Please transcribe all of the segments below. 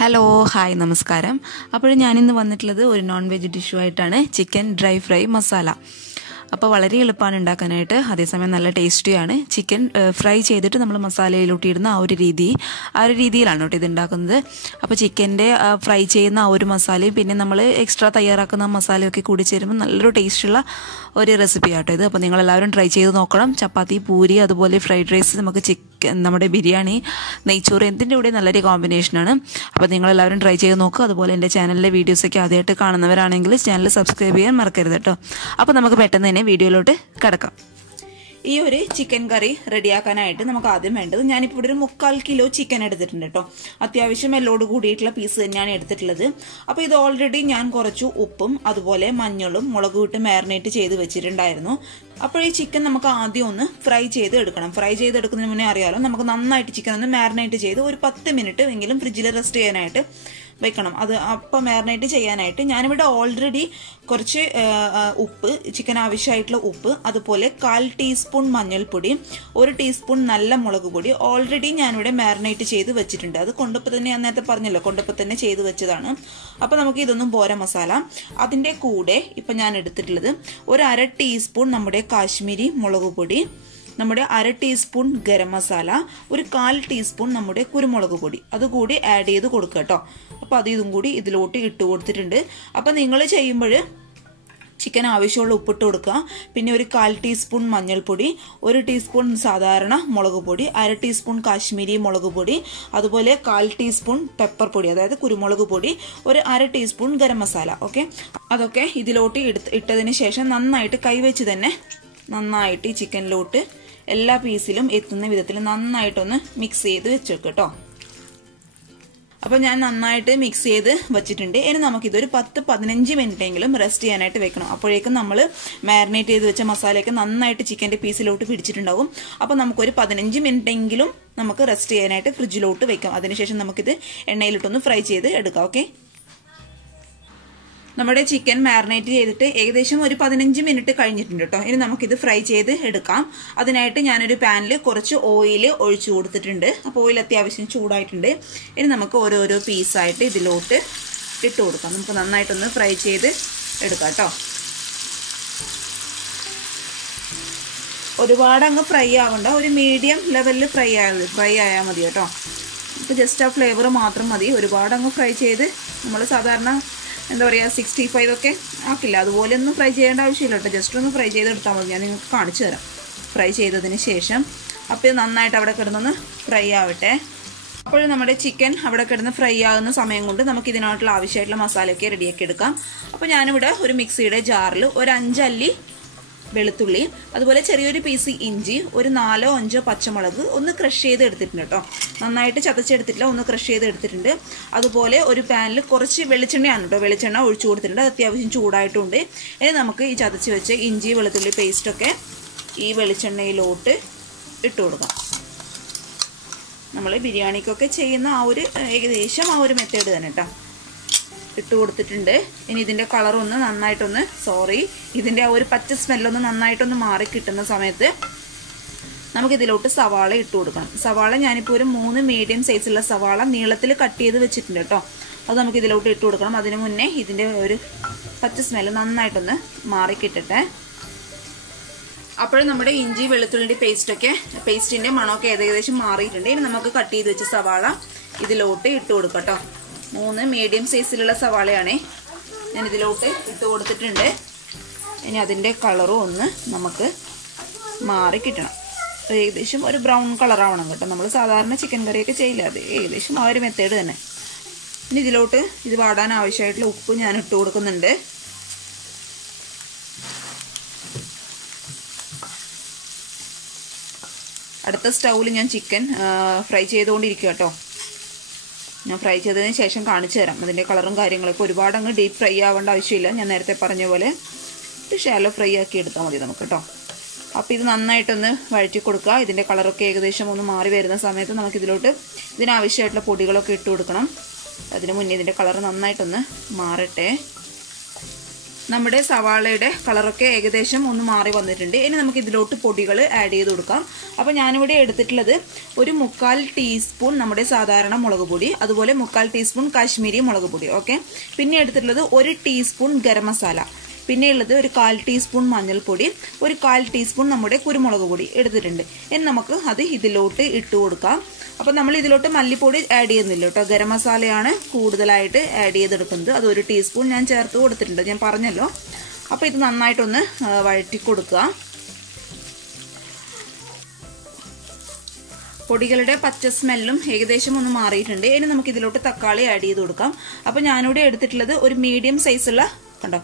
Hello hi നമസ്കാരം. അപ്പോൾ ഞാനിന്ന് വന്നിട്ടുള്ളത് ഒരു നോൺ വെജ് ഡിഷുമായിട്ടാണ്. Chicken dry fry masala. അപ്പോൾ വളരെ എളുപ്പമാണ് ഉണ്ടാക്കാനായിട്ട്, അതേസമയം നല്ല ടേസ്റ്റിയാണ്. ചിക്കൻ ഫ്രൈ ചെയ്തിട്ട് നമ്മൾ മസാലയിലോട്ട് ഇടുന്ന ആ ഒരു രീതിയിലാണ് കേട്ടോ ഇത് ഉണ്ടാക്കുന്നത്. അപ്പോൾ ചിക്കൻ്റെ ഫ്രൈ ചെയ്യുന്ന ആ ഒരു മസാലയും പിന്നെ നമ്മൾ എക്സ്ട്രാ തയ്യാറാക്കുന്ന മസാലയൊക്കെ കൂടി ചേരുമ്പോൾ നല്ലൊരു ടേസ്റ്റുള്ള ഒരു റെസിപ്പി ആട്ടോ ഇത്. അപ്പോൾ നിങ്ങളെല്ലാവരും ട്രൈ ചെയ്ത് നോക്കണം. ചപ്പാത്തി, പൂരി, അതുപോലെ ഫ്രൈഡ് റൈസ്, നമുക്ക് നമ്മുടെ ബിരിയാണി, നെയ്ച്ചോറ് എന്തിൻ്റെ കൂടെ നല്ലൊരു കോമ്പിനേഷനാണ്. അപ്പോൾ നിങ്ങളെല്ലാവരും ട്രൈ ചെയ്ത് നോക്കുക. അതുപോലെ എൻ്റെ ചാനലിലെ വീഡിയോസൊക്കെ ആദ്യമായിട്ട് കാണുന്നവരാണെങ്കിൽ ചാനൽ സബ്സ്ക്രൈബ് ചെയ്യാൻ മറക്കരുത് കേട്ടോ. അപ്പോൾ നമുക്ക് പെട്ടെന്ന് തന്നെ വീഡിയോയിലോട്ട് കിടക്കാം. ഈ ഒരു ചിക്കൻ കറി റെഡിയാക്കാനായിട്ട് നമുക്ക് ആദ്യം വേണ്ടത്, ഞാനിപ്പോൾ ഇവിടെ ഒരു 3/4 കിലോ ചിക്കൻ എടുത്തിട്ടുണ്ട് കേട്ടോ. അത്യാവശ്യം എല്ലോട് കൂടിയിട്ടുള്ള പീസ് തന്നെയാണ് എടുത്തിട്ടുള്ളത്. അപ്പോൾ ഇത് ഓൾറെഡി ഞാൻ കുറച്ച് ഉപ്പും അതുപോലെ മഞ്ഞളും മുളകും ഇട്ട് മാരിനേറ്റ് ചെയ്ത് വെച്ചിട്ടുണ്ടായിരുന്നു. അപ്പോൾ ഈ ചിക്കൻ നമുക്ക് ആദ്യം ഒന്ന് ഫ്രൈ ചെയ്ത് എടുക്കണം. ഫ്രൈ ചെയ്തെടുക്കുന്നതിന് മുന്നേ അറിയാലോ, നമുക്ക് നന്നായിട്ട് ചിക്കൻ ഒന്ന് മാരിനേറ്റ് ചെയ്ത് ഒരു 10 മിനിറ്റ് എങ്കിലും ഫ്രിഡ്ജിൽ റെസ്റ്റ് ചെയ്യാനായിട്ട് വെക്കണം. അത് അപ്പം മാരിനേറ്റ് ചെയ്യാനായിട്ട് ഞാനിവിടെ ഓൾറെഡി കുറച്ച് ഉപ്പ്, ചിക്കൻ ആവശ്യമായിട്ടുള്ള ഉപ്പ്, അതുപോലെ 1/4 ടീസ്പൂൺ മഞ്ഞൾപ്പൊടി, 1 ടീസ്പൂൺ നല്ല മുളക് പൊടി ഓൾറെഡി ഞാനിവിടെ മാരിനേറ്റ് ചെയ്ത് വെച്ചിട്ടുണ്ട്. അത് കൊണ്ടപ്പോൾ തന്നെ ഞാൻ നേരത്തെ പറഞ്ഞല്ലോ, കൊണ്ടപ്പോൾ തന്നെ ചെയ്ത് വെച്ചതാണ്. അപ്പോൾ നമുക്ക് ഇതൊന്നും പോരാ മസാല. അതിൻ്റെ കൂടെ ഇപ്പം ഞാൻ എടുത്തിട്ടുള്ളത് ഒരു 1/2 ടീസ്പൂൺ നമ്മുടെ കാശ്മീരി മുളക് പൊടി, നമ്മുടെ 1/2 ടീസ്പൂൺ ഗരം മസാല, ഒരു 1/4 ടീസ്പൂൺ നമ്മുടെ കുരുമുളക് പൊടി, അതുകൂടി ആഡ് ചെയ്ത് കൊടുക്കുക കേട്ടോ. അപ്പോൾ ഇതും കൂടി ഇതിലോട്ട് ഇട്ട് കൊടുത്തിട്ടുണ്ട്. അപ്പം നിങ്ങൾ ചെയ്യുമ്പോൾ ചിക്കൻ ആവശ്യമുള്ള ഉപ്പിട്ട് കൊടുക്കുക. പിന്നെ ഒരു 1/4 ടീസ്പൂൺ മഞ്ഞൾപ്പൊടി, 1 ടീസ്പൂൺ സാധാരണ മുളക് പൊടി, 1/2 ടീസ്പൂൺ കാശ്മീരി മുളക് പൊടി, അതുപോലെ 1/4 ടീസ്പൂൺ പെപ്പർ പൊടി, അതായത് കുരുമുളക് പൊടി, ഒരു 1/2 ടീസ്പൂൺ ഗരം മസാല. ഓക്കെ, അതൊക്കെ ഇതിലോട്ട് ഇട്ടതിന് ശേഷം നന്നായിട്ട് കൈവച്ച് തന്നെ നന്നായിട്ട് ഈ ചിക്കനിലോട്ട് എല്ലാ പീസിലും എത്തുന്ന വിധത്തിൽ നന്നായിട്ടൊന്ന് മിക്സ് ചെയ്ത് വെച്ചേക്കും കേട്ടോ. അപ്പോൾ ഞാൻ നന്നായിട്ട് മിക്സ് ചെയ്ത് വെച്ചിട്ടുണ്ട്. ഇനി നമുക്കിതൊരു 10-15 മിനിറ്റെങ്കിലും റെസ്റ്റ് ചെയ്യാനായിട്ട് വെക്കണം. അപ്പോഴേക്കും നമ്മൾ മാരിനേറ്റ് ചെയ്ത് വെച്ച മസാലയൊക്കെ നന്നായിട്ട് ചിക്കൻ്റെ പീസിലോട്ട് പിടിച്ചിട്ടുണ്ടാവും. അപ്പോൾ നമുക്കൊരു 15 മിനിറ്റെങ്കിലും നമുക്ക് റെസ്റ്റ് ചെയ്യാനായിട്ട് ഫ്രിഡ്ജിലോട്ട് വെക്കാം. അതിനുശേഷം നമുക്കിത് എണ്ണയിലിട്ടൊന്ന് ഫ്രൈ ചെയ്ത് എടുക്കാം. ഓക്കെ, നമ്മുടെ ചിക്കൻ മാരിനേറ്റ് ചെയ്തിട്ട് ഏകദേശം ഒരു 15 മിനിറ്റ് കഴിഞ്ഞിട്ടുണ്ട് കേട്ടോ. ഇനി നമുക്കിത് ഫ്രൈ ചെയ്ത് എടുക്കാം. അതിനായിട്ട് ഞാനൊരു പാനിൽ കുറച്ച് ഓയിൽ ഒഴിച്ചു കൊടുത്തിട്ടുണ്ട്. അപ്പോൾ ഓയിൽ അത്യാവശ്യം ചൂടായിട്ടുണ്ട്. ഇനി നമുക്ക് ഓരോരോ പീസായിട്ട് ഇതിലോട്ട് ഇട്ട് കൊടുക്കാം. നമുക്ക് നന്നായിട്ടൊന്ന് ഫ്രൈ ചെയ്ത് എടുക്കാം കേട്ടോ. ഒരുപാട് അങ്ങ് ഫ്രൈ ആവണ്ട, ഒരു മീഡിയം ലെവലിൽ ഫ്രൈ ആയാൽ മതി കേട്ടോ. ഇപ്പോൾ ജസ്റ്റ് ആ ഫ്ലേവർ മാത്രം മതി. ഒരുപാട് അങ്ങ് ഫ്രൈ ചെയ്ത് നമ്മൾ സാധാരണ എന്താ പറയുക 65 ഒക്കെ ആക്കില്ല, അതുപോലെ ഒന്നും ഫ്രൈ ചെയ്യേണ്ട ആവശ്യമില്ല കേട്ടോ. ജസ്റ്റ് ഒന്ന് ഫ്രൈ ചെയ്തെടുത്താൽ മതി. ഞാൻ നിങ്ങൾക്ക് കാണിച്ചു തരാം ഫ്രൈ ചെയ്തതിന് ശേഷം. അപ്പോൾ ഇത് നന്നായിട്ട് അവിടെ കിടന്നൊന്ന് ഫ്രൈ ആവട്ടെ. അപ്പോൾ നമ്മുടെ ചിക്കൻ അവിടെ കിടന്ന് ഫ്രൈ ആകുന്ന സമയം കൊണ്ട് നമുക്ക് ഇതിനായിട്ടുള്ള ആവശ്യമായിട്ടുള്ള മസാലയൊക്കെ റെഡിയാക്കി എടുക്കാം. അപ്പോൾ ഞാനിവിടെ ഒരു മിക്സിയുടെ ജാറിൽ ഒരു 5 അല്ലി വെളുത്തുള്ളി, അതുപോലെ ചെറിയൊരു പീസ് ഇഞ്ചി, ഒരു 4-5 പച്ചമുളക് ഒന്ന് ക്രഷ് ചെയ്ത് എടുത്തിട്ടുണ്ട് കേട്ടോ. നന്നായിട്ട് ചതച്ചെടുത്തിട്ടില്ല, ഒന്ന് ക്രഷ് ചെയ്ത് എടുത്തിട്ടുണ്ട്. അതുപോലെ ഒരു പാനിൽ കുറച്ച് വെളിച്ചെണ്ണയാണ് കേട്ടോ, വെളിച്ചെണ്ണ ഒഴിച്ചു കൊടുത്തിട്ടുണ്ട്. അത് അത്യാവശ്യം ചൂടായിട്ടുണ്ട്. ഇനി നമുക്ക് ഈ ചതച്ച് വെച്ച് ഇഞ്ചി വെളുത്തുള്ളി പേസ്റ്റൊക്കെ ഈ വെളിച്ചെണ്ണയിലോട്ട് ഇട്ട് കൊടുക്കാം. നമ്മൾ ബിരിയാണിക്കൊക്കെ ചെയ്യുന്ന ആ ഒരു ഏകദേശം ആ ഒരു മെത്തേഡ് തന്നെ കേട്ടോ. ഇട്ട് കൊടുത്തിട്ടുണ്ട്. ഇനി ഇതിൻ്റെ കളറൊന്ന് നന്നായിട്ടൊന്ന് ഇതിൻ്റെ ആ ഒരു പച്ച സ്മെല്ലൊന്ന് നന്നായിട്ടൊന്ന് മാറി കിട്ടുന്ന സമയത്ത് നമുക്കിതിലോട്ട് സവാള ഇട്ട് കൊടുക്കണം. സവാള ഞാനിപ്പോൾ ഒരു 3 മീഡിയം സൈസുള്ള സവാള നീളത്തിൽ കട്ട് ചെയ്ത് വെച്ചിട്ടുണ്ട് കേട്ടോ. അത് നമുക്ക് ഇതിലോട്ട് ഇട്ട് കൊടുക്കണം. അതിന് മുന്നേ ഇതിൻ്റെ ഒരു പച്ച സ്മെല്ല് നന്നായിട്ടൊന്ന് മാറി കിട്ടട്ടെ. അപ്പോൾ നമ്മുടെ ഇഞ്ചി വെളുത്തുള്ളിൻ്റെ പേസ്റ്റിൻ്റെ മണമൊക്കെ ഏകദേശം മാറിയിട്ടുണ്ട്. ഇനി നമുക്ക് കട്ട് ചെയ്ത് വെച്ച സവാള ഇതിലോട്ട് ഇട്ട് കൊടുക്കാം കേട്ടോ. 3 മീഡിയം സൈസിലുള്ള സവാളയാണേ ഞാൻ ഇതിലോട്ട് ഇട്ട് കൊടുത്തിട്ടുണ്ട്. ഇനി അതിൻ്റെ കളറും ഒന്ന് നമുക്ക് മാറി കിട്ടണം. ഏകദേശം ഒരു ബ്രൗൺ കളറാവണം കേട്ടോ. നമ്മൾ സാധാരണ ചിക്കൻ കറിയൊക്കെ ചെയ്യില്ല, അത് ഏകദേശം ആ ഒരു മെത്തേഡ് തന്നെ. ഇനി ഇതിലോട്ട് ഇത് വാടാൻ ആവശ്യമായിട്ടുള്ള ഉപ്പ് ഞാൻ ഇട്ട് കൊടുക്കുന്നുണ്ട്. അടുത്ത സ്റ്റൗവിൽ ഞാൻ ചിക്കൻ ഫ്രൈ ചെയ്തുകൊണ്ടിരിക്കുക കേട്ടോ. ഞാൻ ഫ്രൈ ചെയ്തതിന് ശേഷം കാണിച്ചു തരാം അതിൻ്റെ കളറും കാര്യങ്ങളൊക്കെ. ഒരുപാട് അങ്ങ് ഡീപ്പ് ഫ്രൈ ആവേണ്ട ആവശ്യമില്ല. ഞാൻ നേരത്തെ പറഞ്ഞ പോലെ ഒരു ഷാലോ ഫ്രൈ ആക്കി എടുത്താൽ മതി നമുക്ക് കേട്ടോ. അപ്പോൾ ഇത് നന്നായിട്ടൊന്ന് വഴറ്റി കൊടുക്കുക. ഇതിൻ്റെ കളറൊക്കെ ഏകദേശം ഒന്ന് മാറി വരുന്ന സമയത്ത് നമുക്കിതിലോട്ട് ഇതിനാവശ്യമായിട്ടുള്ള പൊടികളൊക്കെ ഇട്ട് കൊടുക്കണം. അതിന് മുന്നേ ഇതിൻ്റെ കളർ നന്നായിട്ടൊന്ന് മാറട്ടെ. നമ്മുടെ സവാളയുടെ കളറൊക്കെ ഏകദേശം ഒന്ന് മാറി വന്നിട്ടുണ്ട്. ഇനി നമുക്ക് ഇതിലോട്ട് പൊടികൾ ആഡ് ചെയ്ത് കൊടുക്കാം. അപ്പോൾ ഞാനിവിടെ എടുത്തിട്ടുള്ളത് ഒരു 1/4 ടീസ്പൂൺ നമ്മുടെ സാധാരണ മുളക് പൊടി, അതുപോലെ 1/4 ടീസ്പൂൺ കാശ്മീരി മുളക് പൊടി. ഓക്കെ. പിന്നെ എടുത്തിട്ടുള്ളത് 1 ടീസ്പൂൺ ഗരം മസാല, പിന്നെ ഉള്ളത് ഒരു 1/4 ടീസ്പൂൺ മഞ്ഞൾപ്പൊടി, ഒരു 1/4 ടീസ്പൂൺ നമ്മുടെ കുരുമുളക് പൊടി എടുത്തിട്ടുണ്ട്. ഇനി നമുക്ക് അത് ഇതിലോട്ട് ഇട്ട് കൊടുക്കാം. അപ്പോൾ നമ്മൾ ഇതിലോട്ട് മല്ലിപ്പൊടി ആഡ് ചെയ്യുന്നില്ല കേട്ടോ, ഗരം മസാലയാണ് കൂടുതലായിട്ട് ആഡ് ചെയ്തെടുക്കുന്നത്. അത് 1 ടീസ്പൂൺ ഞാൻ ചേർത്ത് കൊടുത്തിട്ടുണ്ട്, ഞാൻ പറഞ്ഞല്ലോ. അപ്പോൾ ഇത് നന്നായിട്ടൊന്ന് വഴറ്റി കൊടുക്കുക. പൊടികളുടെ പച്ച സ്മെല്ലും ഏകദേശം ഒന്ന് മാറിയിട്ടുണ്ട്. ഇനി നമുക്ക് ഇതിലോട്ട് തക്കാളി ആഡ് ചെയ്ത് കൊടുക്കാം. അപ്പോൾ ഞാനിവിടെ എടുത്തിട്ടുള്ളത് ഒരു മീഡിയം സൈസുള്ള കണ്ടോ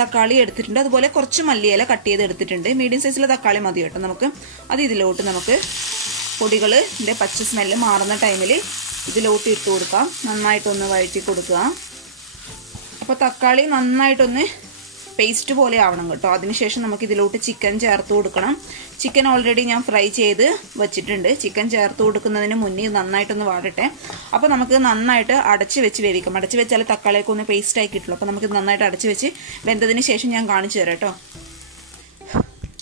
തക്കാളി എടുത്തിട്ടുണ്ട്, അതുപോലെ കുറച്ച് മല്ലിയില കട്ട് ചെയ്ത് എടുത്തിട്ടുണ്ട്. മീഡിയം സൈസുള്ള തക്കാളി മതി കേട്ടോ നമുക്ക്. അത് ഇതിലോട്ട് നമുക്ക് പൊടികളുടെ പച്ച സ്മെല്ല് മാറുന്ന ടൈമിൽ ഇതിലോട്ട് ഇട്ട് കൊടുക്കാം. നന്നായിട്ടൊന്ന് വഴറ്റി കൊടുക്കുക. അപ്പോൾ തക്കാളി നന്നായിട്ടൊന്ന് പേസ്റ്റ് പോലെ ആവണം കേട്ടോ. അതിനുശേഷം നമുക്ക് ഇതിലോട്ട് ചിക്കൻ ചേർത്ത് കൊടുക്കണം. ചിക്കൻ ഓൾറെഡി ഞാൻ ഫ്രൈ ചെയ്ത് വെച്ചിട്ടുണ്ട്. ചിക്കൻ ചേർത്ത് കൊടുക്കുന്നതിന് മുന്നേ നന്നായിട്ടൊന്ന് വാടട്ടെ. അപ്പോൾ നമുക്ക് നന്നായിട്ട് അടച്ച് വെച്ച് വേവിക്കാം. അടച്ച് വെച്ചാൽ തക്കാളിയൊക്കെ ഒന്ന് പേസ്റ്റ് ആയി കിട്ടുള്ളൂ. അപ്പോൾ നമുക്ക് നന്നായിട്ട് അടച്ച് വെച്ച് വെന്തതിന് ശേഷം ഞാൻ കാണിച്ചു തരാം കേട്ടോ.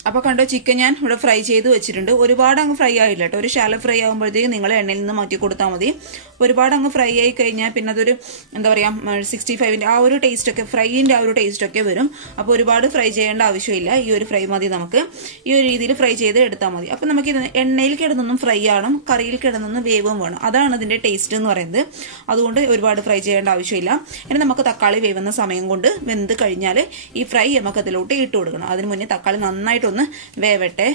അപ്പോൾ കണ്ടോ, ചിക്കൻ ഞാൻ ഇവിടെ ഫ്രൈ ചെയ്ത് വെച്ചിട്ടുണ്ട്. ഒരുപാട് അങ്ങ് ഫ്രൈ ആയില്ല കേട്ടോ. ഒരു ഷാലോ ഫ്രൈ ആകുമ്പോഴത്തേക്ക് നിങ്ങൾ എണ്ണയിൽ നിന്ന് മാറ്റി കൊടുത്താൽ മതി. ഒരുപാട് അങ്ങ് ഫ്രൈ ആയി കഴിഞ്ഞാൽ പിന്നെ അതൊരു എന്താ പറയുക 65-ന്റെ ആ ഒരു ടേസ്റ്റൊക്കെ, ഫ്രൈൻ്റെ ആ ഒരു ടേസ്റ്റൊക്കെ വരും. അപ്പോൾ ഒരുപാട് ഫ്രൈ ചെയ്യേണ്ട ആവശ്യമില്ല. ഈ ഒരു ഫ്രൈ മതി നമുക്ക്. ഈ ഒരു രീതിയിൽ ഫ്രൈ ചെയ്ത് എടുത്താൽ മതി. അപ്പോൾ നമുക്ക് ഇത് എണ്ണയിൽ കിടന്നൊന്നും ഫ്രൈ ആവണം, കറിയിൽ കിടന്നൊന്നും വേവും വേണം. അതാണ് ഇതിൻ്റെ ടേസ്റ്റ് എന്ന് പറയുന്നത്. അതുകൊണ്ട് ഒരുപാട് ഫ്രൈ ചെയ്യേണ്ട ആവശ്യമില്ല. ഇനി നമുക്ക് തക്കാളി വേവുന്ന സമയം കൊണ്ട് വെന്ത് കഴിഞ്ഞാൽ ഈ ഫ്രൈ നമുക്ക് അതിലോട്ട് ഇട്ട് കൊടുക്കണം. അതിന് മുന്നേ തക്കാളി നന്നായിട്ടൊന്ന് വേവട്ടെ.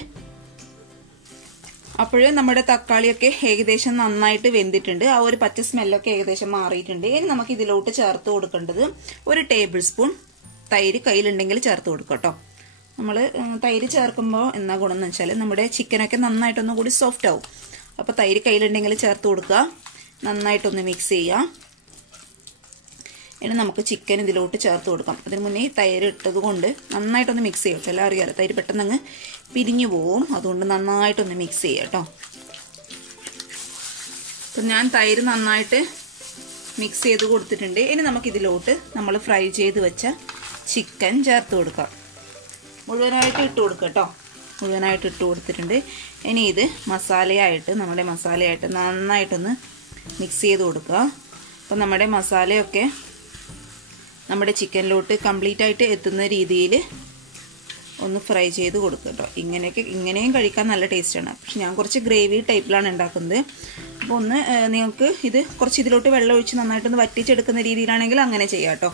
അപ്പോഴേ നമ്മുടെ തക്കാളിയൊക്കെ ഏകദേശം നന്നായിട്ട് വെന്തിട്ടുണ്ട്. ആ ഒരു പച്ച സ്മെല്ലൊക്കെ ഏകദേശം മാറിയിട്ടുണ്ട്. ഇനി നമുക്ക് ഇതിലോട്ട് ചേർത്ത് കൊടുക്കേണ്ടത് 1 ടേബിൾ സ്പൂൺ തൈര് കയ്യിലുണ്ടെങ്കിൽ ചേർത്ത് കൊടുക്കാം കേട്ടോ. നമ്മൾ തൈര് ചേർക്കുമ്പോൾ എന്നാ ഗുണം എന്ന് വെച്ചാൽ നമ്മുടെ ചിക്കനൊക്കെ നന്നായിട്ടൊന്നും കൂടി സോഫ്റ്റ് ആവും. അപ്പോൾ തൈര് കയ്യിലുണ്ടെങ്കിൽ ചേർത്ത് കൊടുക്കുക. നന്നായിട്ടൊന്ന് മിക്സ് ചെയ്യാം. ഇനി നമുക്ക് ചിക്കൻ ഇതിലോട്ട് ചേർത്ത് കൊടുക്കാം. അതിന് മുന്നേ തൈര് ഇട്ടത് കൊണ്ട് നന്നായിട്ടൊന്ന് മിക്സ് ചെയ്യട്ടോ. എല്ലാം അറിയാമല്ലോ, തൈര് പെട്ടെന്ന് അങ്ങ് പിരിഞ്ഞു പോവും. അതുകൊണ്ട് നന്നായിട്ടൊന്ന് മിക്സ് ചെയ്യാം കേട്ടോ. അപ്പം ഞാൻ തൈര് നന്നായിട്ട് മിക്സ് ചെയ്ത് കൊടുത്തിട്ടുണ്ട്. ഇനി നമുക്ക് ഇതിലോട്ട് നമ്മൾ ഫ്രൈ ചെയ്ത് വെച്ച ചിക്കൻ ചേർത്ത് കൊടുക്കാം. മുഴുവനായിട്ട് ഇട്ട് കൊടുക്കുക കേട്ടോ. മുഴുവനായിട്ട് ഇട്ട് കൊടുത്തിട്ടുണ്ട്. ഇനി ഇത് നമ്മുടെ മസാലയായിട്ട് നന്നായിട്ടൊന്ന് മിക്സ് ചെയ്ത് കൊടുക്കുക. അപ്പം നമ്മുടെ മസാലയൊക്കെ നമ്മുടെ ചിക്കനിലോട്ട് കംപ്ലീറ്റ് ആയിട്ട് എത്തുന്ന രീതിയിൽ ഒന്ന് ഫ്രൈ ചെയ്ത് കൊടുക്കുക കേട്ടോ. ഇങ്ങനെയും കഴിക്കാൻ നല്ല ടേസ്റ്റാണ്. പക്ഷെ ഞാൻ കുറച്ച് ഗ്രേവി ടൈപ്പിലാണ് ഉണ്ടാക്കുന്നത്. അപ്പോൾ നിങ്ങൾക്ക് ഇത് കുറച്ച് ഇതിലോട്ട് വെള്ളം ഒഴിച്ച് നന്നായിട്ടൊന്ന് വറ്റിച്ചെടുക്കുന്ന രീതിയിലാണെങ്കിൽ അങ്ങനെ ചെയ്യാം കേട്ടോ.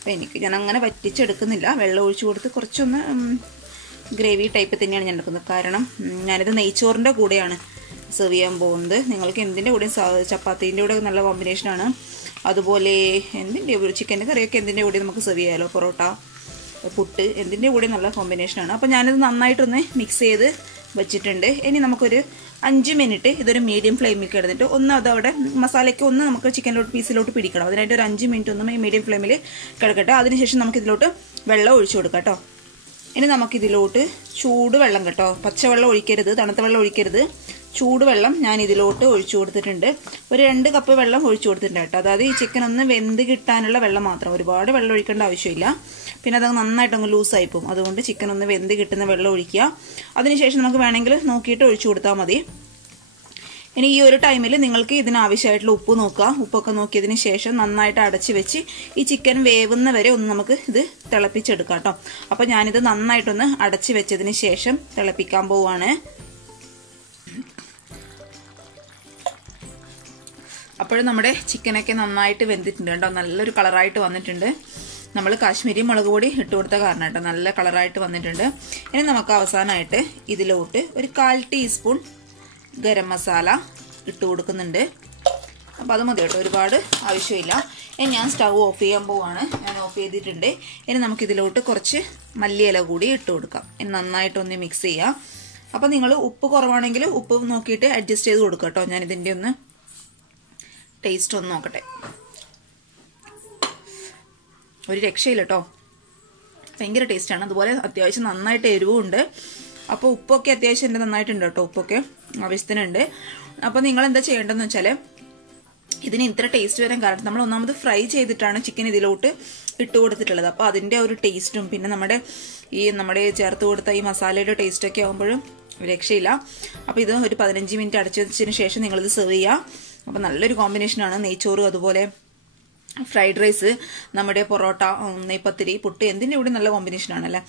അപ്പോൾ ഞാൻ അങ്ങനെ വറ്റിച്ചെടുക്കുന്നില്ല. വെള്ളം ഒഴിച്ച് കൊടുത്ത് കുറച്ചൊന്ന് ഗ്രേവി ടൈപ്പ് തന്നെയാണ് ഞാൻ എടുക്കുന്നത്. കാരണം ഞാനിത് നെയ്ച്ചോറിൻ്റെ കൂടെയാണ് സെർവ് ചെയ്യാൻ പോകുന്നത്. നിങ്ങൾക്ക് എന്തിൻ്റെ കൂടെയും ചപ്പാത്തീൻ്റെ കൂടെ നല്ല കോമ്പിനേഷനാണ്. അതുപോലെ ചിക്കൻ്റെ കറിയൊക്കെ എന്തിൻ്റെ കൂടെ നമുക്ക് സെർവ് ചെയ്യാമല്ലോ. പൊറോട്ട, പുട്ട്, എന്തിൻ്റെ കൂടെ നല്ല കോമ്പിനേഷനാണ്. അപ്പോൾ ഞാനിത് നന്നായിട്ടൊന്ന് മിക്സ് ചെയ്ത് വെച്ചിട്ടുണ്ട്. ഇനി നമുക്കൊരു 5 മിനിറ്റ് ഇതൊരു മീഡിയം ഫ്ലെയിമിൽ കിടന്നിട്ട് അതവിടെ മസാലയ്ക്ക് നമുക്ക് ചിക്കനിലോട്ട് പീസിലോട്ട് പിടിക്കണം. അതിനായിട്ട് ഒരു 5 മിനിറ്റ് ഒന്ന് മീഡിയം ഫ്ലെയിമിൽ കിടക്കട്ടെ. അതിനുശേഷം നമുക്കിതിലോട്ട് വെള്ളം ഒഴിച്ചു കൊടുക്കാം കേട്ടോ. ഇനി നമുക്കിതിലോട്ട് ചൂടുവെള്ളം കേട്ടോ, പച്ചവെള്ളം ഒഴിക്കരുത്, തണുത്ത വെള്ളം ഒഴിക്കരുത്. ചൂടുവെള്ളം ഞാൻ ഇതിലോട്ട് ഒഴിച്ചു കൊടുത്തിട്ടുണ്ട്. ഒരു 2 കപ്പ് വെള്ളം ഒഴിച്ചു കൊടുത്തിട്ടുണ്ട് കേട്ടോ. അതായത് ഈ ചിക്കൻ ഒന്ന് വെന്ത് കിട്ടാനുള്ള വെള്ളം മാത്രം, ഒരുപാട് വെള്ളം ഒഴിക്കേണ്ട ആവശ്യമില്ല. പിന്നെ അത് നന്നായിട്ടങ്ങ് ലൂസായി പോകും. അതുകൊണ്ട് ചിക്കൻ ഒന്ന് വെന്ത് കിട്ടുന്ന വെള്ളം ഒഴിക്കുക. അതിനുശേഷം നമുക്ക് വേണമെങ്കിൽ നോക്കിയിട്ട് ഒഴിച്ചു കൊടുത്താൽ മതി. ഇനി ഈ ഒരു ടൈമിൽ നിങ്ങൾക്ക് ഇതിനാവശ്യമായിട്ടുള്ള ഉപ്പ് നോക്കുക. ഉപ്പൊക്കെ നോക്കിയതിന് ശേഷം നന്നായിട്ട് അടച്ച് വെച്ച് ഈ ചിക്കൻ വേവുന്ന വരെ ഒന്ന് നമുക്ക് ഇത് തിളപ്പിച്ചെടുക്കാം കേട്ടോ. അപ്പോൾ ഞാനിത് നന്നായിട്ടൊന്ന് അടച്ച് വെച്ചതിന് ശേഷം തിളപ്പിക്കാൻ പോവുകയാണ്. അപ്പോഴും നമ്മുടെ ചിക്കനൊക്കെ നന്നായിട്ട് വെന്തിട്ടുണ്ട് കേട്ടോ. നല്ലൊരു കളറായിട്ട് വന്നിട്ടുണ്ട്. നമ്മൾ കാശ്മീരി മുളക് പൊടി ഇട്ട് കൊടുത്ത കാരണം കേട്ടോ നല്ല കളറായിട്ട് വന്നിട്ടുണ്ട്. ഇനി നമുക്ക് അവസാനമായിട്ട് ഇതിലോട്ട് ഒരു 1/4 ടീസ്പൂൺ ഗരം മസാല ഇട്ട് കൊടുക്കുന്നുണ്ട്. അപ്പോൾ അത് മതി കേട്ടോ, ഒരുപാട് ആവശ്യമില്ല. ഇനി ഞാൻ സ്റ്റവ് ഓഫ് ചെയ്യാൻ പോവാണ്. ഞാൻ ഓഫ് ചെയ്തിട്ടുണ്ട്. ഇനി നമുക്കിതിലോട്ട് കുറച്ച് മല്ലിയില കൂടി ഇട്ട് കൊടുക്കാം. ഇനി നന്നായിട്ടൊന്ന് മിക്സ് ചെയ്യാം. അപ്പോൾ നിങ്ങൾ ഉപ്പ് കുറവാണെങ്കിൽ ഉപ്പ് നോക്കിയിട്ട് അഡ്ജസ്റ്റ് ചെയ്ത് കൊടുക്കുക കേട്ടോ. ഞാനിതിൻ്റെ ഒന്ന് ടേസ്റ്റ് ഒന്ന് നോക്കട്ടെ. ഒരു രക്ഷയില്ല കേട്ടോ, ഭയങ്കര ടേസ്റ്റാണ്. അതുപോലെ അത്യാവശ്യം നന്നായിട്ട് എരിവും ഉണ്ട്. അപ്പോൾ ഉപ്പൊക്കെ അത്യാവശ്യം എൻ്റെ നന്നായിട്ടുണ്ട് കേട്ടോ. ഉപ്പൊക്കെ ആവശ്യത്തിനുണ്ട്. അപ്പോൾ നിങ്ങൾ എന്താ ചെയ്യേണ്ടതെന്ന് വെച്ചാൽ ഇതിന് ഇത്ര ടേസ്റ്റ് വരാൻ കാരണം നമ്മൾ ഒന്നാമത് ഫ്രൈ ചെയ്തിട്ടാണ് ചിക്കൻ ഇതിലോട്ട് ഇട്ട് കൊടുത്തിട്ടുള്ളത്. അപ്പോൾ അതിന്റെ ഒരു ടേസ്റ്റും പിന്നെ നമ്മുടെ ചേർത്ത് കൊടുത്ത ഈ മസാലയുടെ ടേസ്റ്റ് ഒക്കെ ആകുമ്പോഴും രക്ഷയില്ല. അപ്പോൾ ഇത് ഒരു 15 മിനിറ്റ് അടച്ചു വെച്ചതിന് ശേഷം നിങ്ങളിത് സെർവ് ചെയ്യുക. അപ്പോൾ നല്ലൊരു കോമ്പിനേഷനാണ്. നെയ്ച്ചോറ്, അതുപോലെ ഫ്രൈഡ് റൈസ്, നമ്മുടെ പൊറോട്ട, നെയ്പത്തിരി, പുട്ട്, എന്തിൻ്റെ കൂടി നല്ല കോമ്പിനേഷനാണല്ലേ.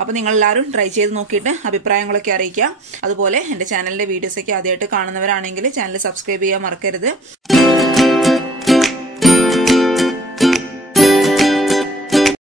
അപ്പോൾ നിങ്ങളെല്ലാവരും ട്രൈ ചെയ്ത് നോക്കിയിട്ട് അഭിപ്രായങ്ങളൊക്കെ അറിയിക്കുക. അതുപോലെ എൻ്റെ ചാനലിൻ്റെ വീഡിയോസൊക്കെ ആദ്യമായിട്ട് കാണുന്നവരാണെങ്കിൽ ചാനൽ സബ്സ്ക്രൈബ് ചെയ്യാൻ മറക്കരുത്.